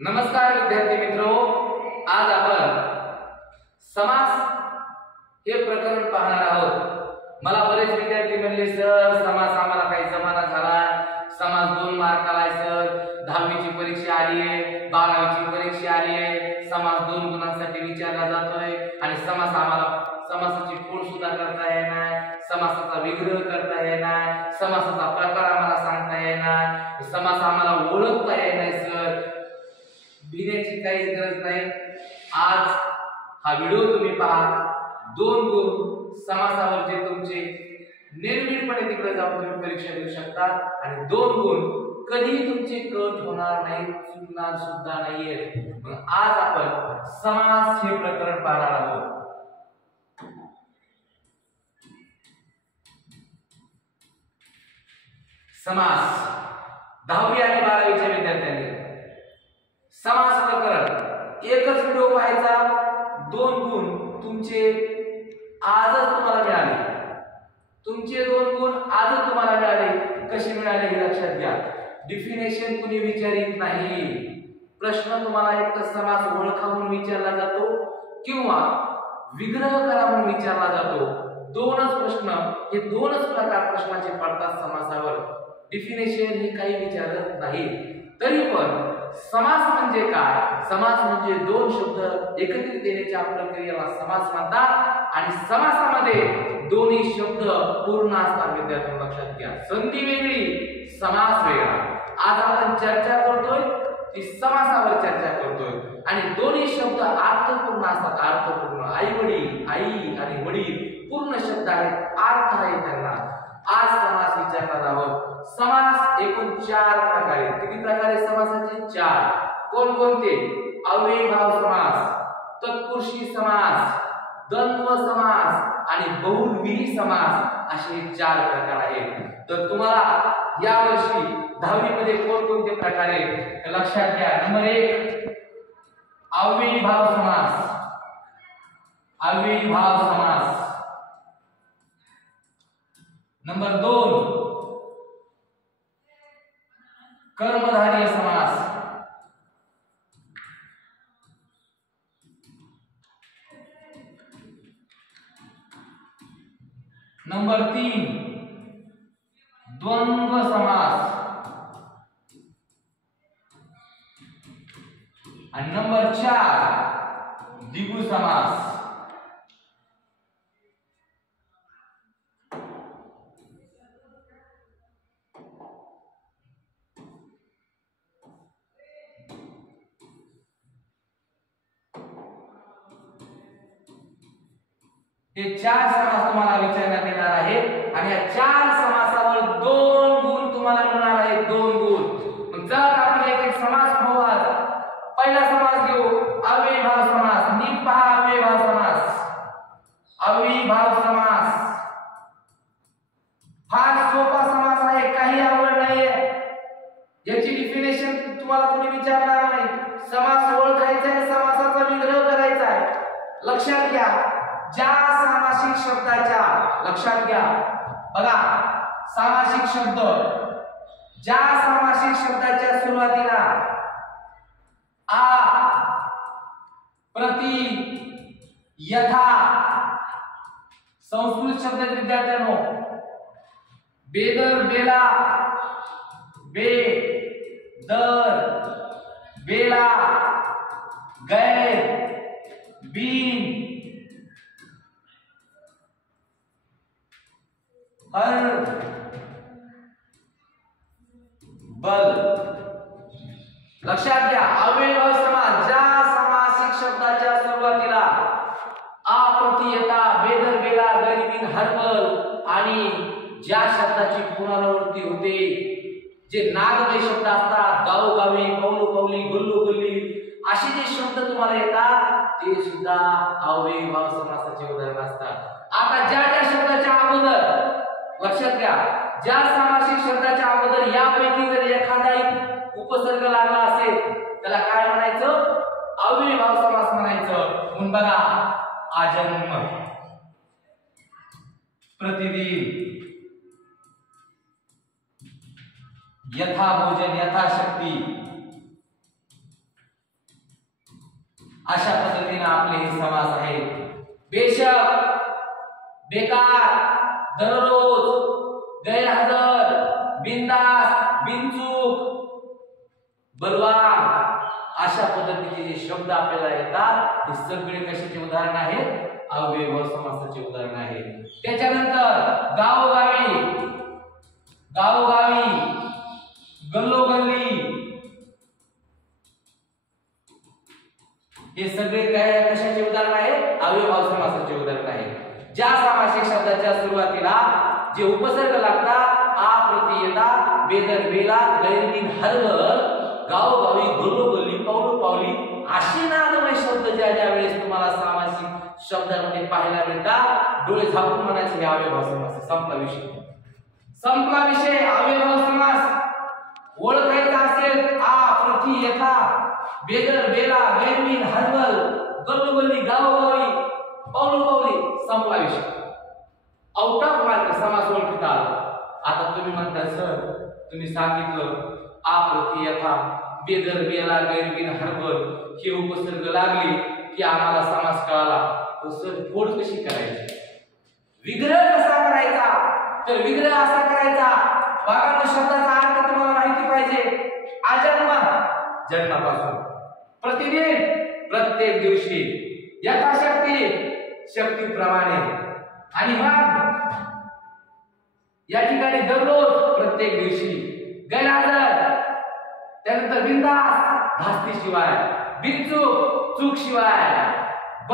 नमस्कार विद्यार्थी मित्रो, आज आपण समास हे प्रकरण पाहणार आहोत। मला बरेच विद्यार्थी म्हणले सर समास आम्हाला काही जमाना झाला, समास 2 मार्काला आहे सर, 10वी ची परीक्षा आली आहे, 12वी ची परीक्षा आली आहे, समास 2 गुणांसाठी विचारला जातोय आणि समासाची फोड सुद्धा करता येणार, समासाचा विग्रह करता येणार, समासाचा प्रकार आम्हाला सांगता येणार, समास आम्हाला ओळखता येणार सर। भिण्याची काहीच गरज नाही। आज हा व्हिडिओ तुम्ही पहा, 2 गुण समासावरचे तुमचे निर्भीडपणे तिकडे जाऊन तुम्ही परीक्षा देऊ शकता आणि 2 गुण कधीही तुमचे कट होणार नाही, चुकणार सुद्धा नाहीये। मग आज आपण समास हे प्रकरण पाहणार आहोत। समास 10वी आणि 12वीच्या विद्यार्थ्यांनी समास प्रकरण एकच व्हिडिओ पाहायचा, 2 गुण तुमचे आजच तुम्हाला मिळाले, तुमचे 2 गुण आजच तुम्हाला मिळाले। कसे मिळाले हे लक्षात घ्या। डिफिनेशन कुणी विचारित नाही, प्रश्न तुम्हाला एक तर समास ओळखा म्हणून विचारला जातो किंवा विग्रह करा म्हणून विचारला जातो। 2च प्रश्न, हे 2च प्रकार प्रश्नाचे पडतात समासावर। डिफिनेशन हे काही विचारत नाही। तरी पण समास म्हणजे काय? समास म्हणजे 2 शब्द एकत्रित येण्याच्या प्रक्रियेला समास म्हणतात आणि समासामध्ये दोन्ही शब्द पूर्ण असतात। विद्यार्थ्यांनो लक्षात घ्या, संधी वेगळी, समास वेगळा। आज आपण चर्चा करतोय ती समासावर चर्चा करतोय आणि दोन्ही शब्द अर्थपूर्ण असतात, अर्थपूर्ण। आई वडील, आई आणि वडील पूर्ण शब्द आहेत, अर्थ आहे त्यांना। आज समास विचारणार आहोत। समास एकूण 4 प्रकार आहेत। किती प्रकार आहेत समासाचे? 4। कोणकोणते? अव्ययीभाव समास, तत्पुरुषी समास, द्वंद्व समास आणि बहुव्रीही समास असे 4 प्रकार आहेत। तर तुम्हाला या वर्षी 10वी मध्ये कोणकोणते प्रकार आहेत लक्षात घ्या। नंबर 1 अव्ययीभाव समास, अव्ययीभाव समास। नंबर 2 कर्मधारय समास, नंबर 3 द्वंद्व समास आणि नंबर 4 द्विगु समास। हे 4 समास तुम्हाला विचारण्यात येणार आहे आणि या 4 समासावर 2 गुण तुम्हाला मिळणार आहेत, 2 गुण। मग जर आपण एक समास पाहू, आज पहिला समास घेऊ, अव्ययीभाव समास। नीट पहा, अव्ययीभाव समास, अव्ययीभाव समास फार सोपा समास आहे, काही अवघड नाहीये। याची डिफिनेशन तुम्हाला कोणी विचारणार नाही। समास ओळखायचा आहे, समासाचा विग्रह करायचा आहे। लक्षात घ्या, ज्या सामासिक शब्दाच्या, लक्षात घ्या बघा, सामासिक शब्द, ज्या सामासिक शब्दाच्या सुरुवातीला आ, प्रति, यथा, संस्कृत शब्द विद्यार्थ्यांनो, बेदर, बेला, बे, दर, बेला, गैर, बीन, हर, बल। लक्षात घ्या, अव्ययीभाव समास ज्या सामासिक शब्दाच्या सुरुवातीला आ, प्रति, यथा, बेदर, बेला, गैर, हरबल आणि ज्या शब्दाची पुनरावृत्ती होते, जे नागमय शब्द असतात, गाव गावी, कौलू कौली, गुल्लू गुल्ली, असे जे शब्द तुम्हाला येतात ते सुद्धा अव्ययीभाव समासाचे उदाहरण असतात। आता ज्या ज्या शब्दाच्या अगोदर, लक्षात घ्या, ज्या सामासिक शब्दाच्या अगोदर यापैकी जर एखादा उपसर्ग लागला असेल त्याला काय म्हणायचं? अव्ययीभाव समास म्हणायचं। म्हणून बघा, आजन्म, प्रतिदिन, यथा भोजन, यथाशक्ती, अशा पद्धतीने आपले हे समास आहेत. बेशक, बेकार, दररोज, गैरहजर, बिनधास्त, बिनचूक, बलवान अशा पद्धतीचे जे शब्द आपल्याला येतात ते सगळे कशाचे उदाहरण आहेत? अव्ययभाव समासाचे उदाहरण आहे. त्याच्यानंतर गावोगावी, गावोगावी, गल्लोगल्ली हे सगळे काय कशाचे उदाहरण आहे? अव्ययभाव समासाचे उदाहरण आहे. ज्या सामासिक शब्दाच्या सुरुवातीला जे उपसर्ग लागतात आ प्रति येता, बेदर बेला, गैरबिन हरवल, गावोगावी, गल्लोगल्ली, पावलोपावली असे नादमय शब्द ज्या ज्या वेळेस तुम्हाला सामासिक शब्दांमध्ये पाहायला मिळतात, डोळे झाकून म्हणायचे हे अव्ययभाव समास. संपला विषय. संपला विषय. अव्ययभाव समास ओळखायचा असेल आ प्रति येता, बेदर बेला, गैरबिन हरवल, गल्लोगल्ली, गावोगावी, पावलोपावली संपला विषय. आउट ऑफ मार्क समास ओळखता आला. आता तुम्ही म्हणता सर तुम्ही सांगितलं आ प्रति येता, बेदर बेला, गैरबिन हरवल हे उपसर्ग लागले की आम्हाला समास कळाला. तर सर फोड कशी करायची? विग्रह कसा करायचा? तर विग्रह असा करायचा, बघा शब्दाचा अर्थ तुम्हाला माहिती पाहिजे. आजन्म, जन्मापासून, प्रतिदिन, प्रत्येक दिवशी, यथाशक्ती, शक्तीप्रमाणे, आणि मग या ठिकाणी दररोज, प्रत्येक दिवशी, गैरहजर, त्यानंतर बिनधास्त, धास्तीशिवाय, बिनचूक, चूक शिवाय,